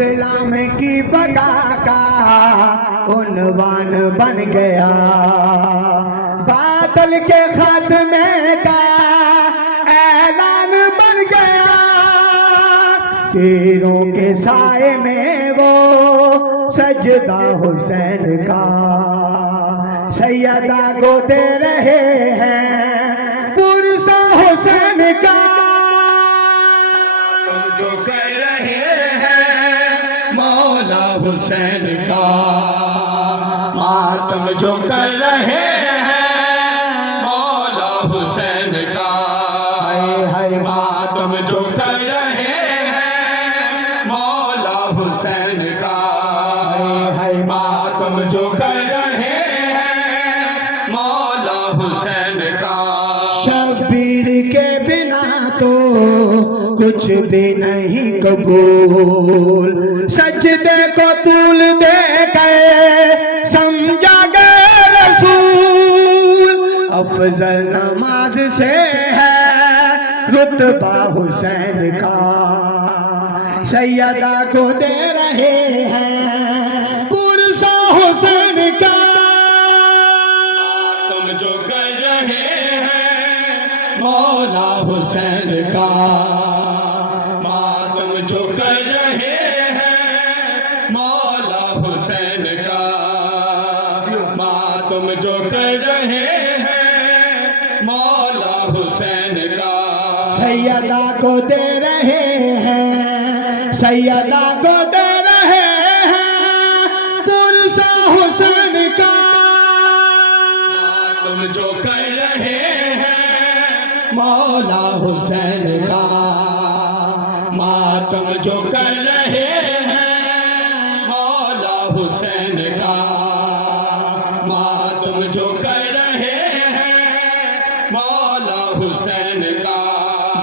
इस्लाम की बका का उन्वान बन गया, बादल के खात्मे का ऐलान बन गया। तीरों के साए में वो सजदा हुसैन का सैयदा को दे रहे हैं पुरसा हुसैन का। जो कर रहे हैं मौला हुसैन का, मातम जो कर रहे हैं मौला हुसैन का, हाय हाय मातम जो कर रहे हैं मौला हुसैन का, हाय हाय मातम जो कर रहे हैं मौला हुसैन का। शब्बीर के बिना तो कुछ भी नहीं कबूल, सजदे को तूल दे गए समझा गए रसूल। अफजल नमाज से है रुतबा हुसैन का, सैयदा को दे रहे हैं पुरसा हुसैन का। तुम जो कर रहे हैं मौला हुसैन का, मातम जो कर रहे हैं मौला हुसैन का, मातम जो कर रहे हैं मौला हुसैन का। सैयदा को दे रहे हैं, सैयदा को दे रहे हैं पुरसा हुसैन का। तुम जो कर रहे हैं मौला हुसैन का, मातम जो कर रहे हैं मौला हुसैन का, मातम जो कर रहे हैं मौला हुसैन का।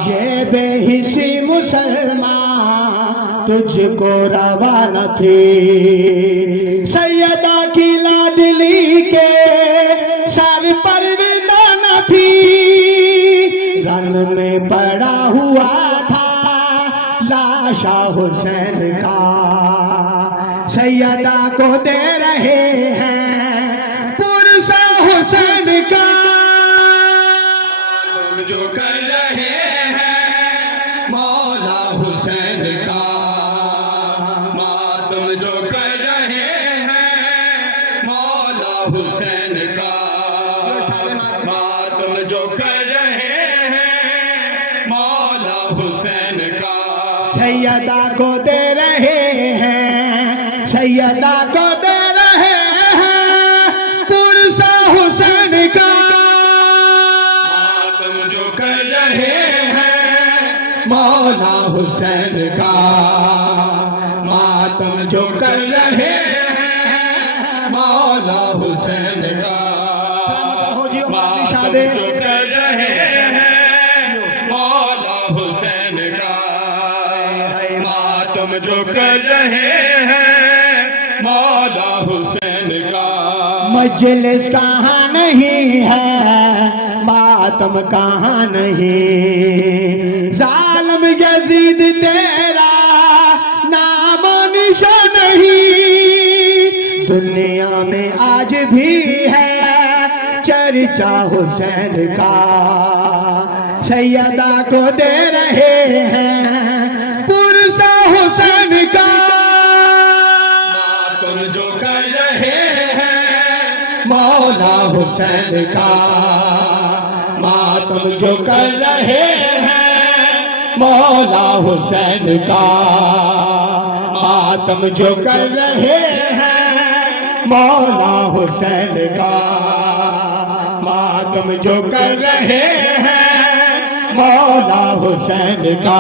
ये बेहिसी मुसलमान तुझको रवा न थी, सैयदा की लाडली के सर पर विदा न थी। रन में पड़ा हुआ था लाशा हुसैन का, सैयदा को दे रहे हैं पुरसा हुसैन का। तुम जो कर रहे हैं मौला हुसैन का, मातम जो कर रहे हैं मौला हुसैन का, मातम जो कर रहे हैं मौला हुसैन का। सैयदा को दे रहे हैं, सैयदा को दे रहे हैं पुरसा हुसैन का। मातम जो कर रहे हैं मौला हुसैन का, मातम जो कर रहे हैं मौला हुसैन का, मातम जो कर रहे हैं मौला हुसैन का, मातम जो कर रहे हैं मौला हुसैन का। मजलिस कहाँ नहीं है, मातम कहाँ नहीं, जालिम यजीद तेरा नाम निशान नहीं। दुनिया में आज भी है चर्चा हुसैन का, सैयदा को दे रहे हैं पुरसा हुसैन का। मातम जो कर रहे हैं मौला हुसैन का, मातम जो कर रहे हैं मौला हुसैन का, मातम जो कर रहे हैं मौला हुसैन का, मातम जो कर रहे हैं मौला हुसैन का।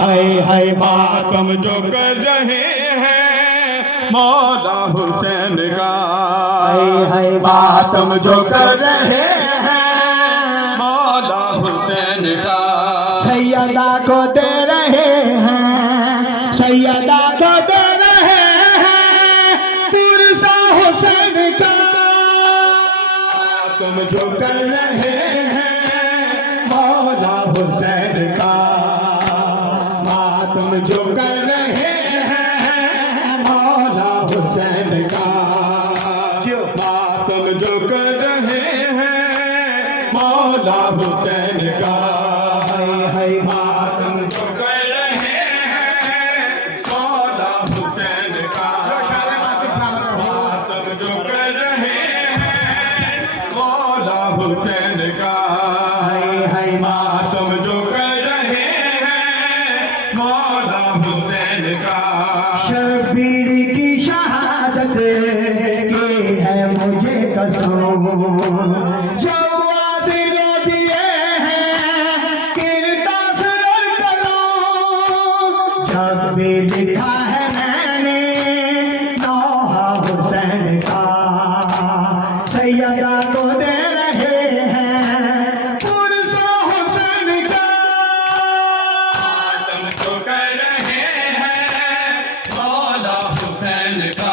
हाय हाय मातम जो कर रहे हैं मौला हुसैन का, हाय हाय मातम जो कर रहे हैं मौला हुसैन का। सैयदा को दे रहे हैं, सैयदा को दे रहे हैं पुरसा हुसैन का। तुम जो कर रहे हैं मौला हुसैन का, मातम जो कर रहे हैं हुसैन का है मातम जो कर रहे हैं मौला हुसैन का मातम जो कर रहे हैं मौला हुसैन का है मातम जो कर रहे हैं मौला हुसैन का शबीर की शहादत की है मुझे कसम जवाब दे दिए हैं किरता सरल करो जब भी लिखा है मैंने नौहा हुसैन का सैयदा को दे रहे हैं पुरसा हुसैन का मातम जो कर रहे हैं मौला हुसैन का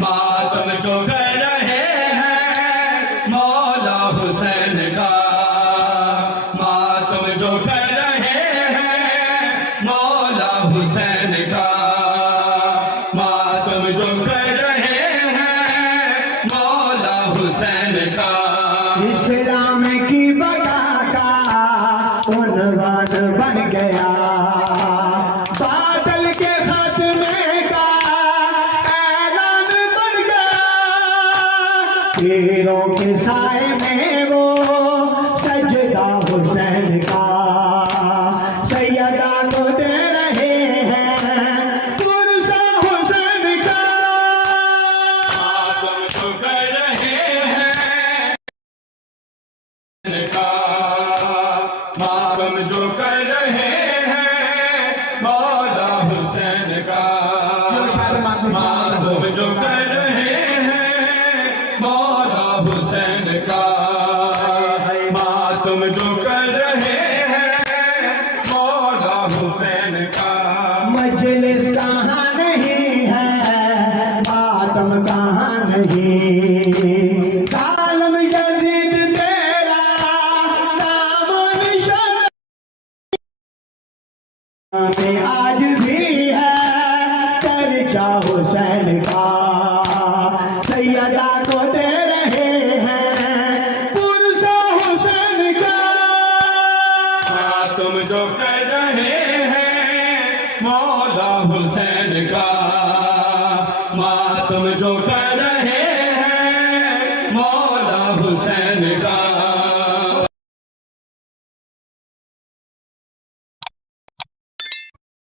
मातम जो कर रहे हैं मौला हुसैन का मातम जो कर रहे हैं मौला हुसैन का मातम जो कर रहे हैं मौला हुसैन का इस्लाम की बका का उन्वान बन गया बादल के खात्मे का ऐलान बन गया तीरों के साए में वो सजदा हुसैन का सैयदा को दे रहे हैं पुरसा हुसैन का मातम जो कर रहे हैं का मातम जो कर रहे हैं मौला हुसैन का मातम जो कर रहे हैं मौला हुसैन का मातम जो कर रहे हैं मौला हुसैन का मजलिस कहाँ नहीं है मातम कहाँ नहीं जालिम यजीद तेरा नाम निशान में आज भी है चर्चा हुसैन का सैयदा को दे रहे हैं पुरसा हुसैन का मातम जो कर रहे हैं मौला हुसैन का मातम जो कर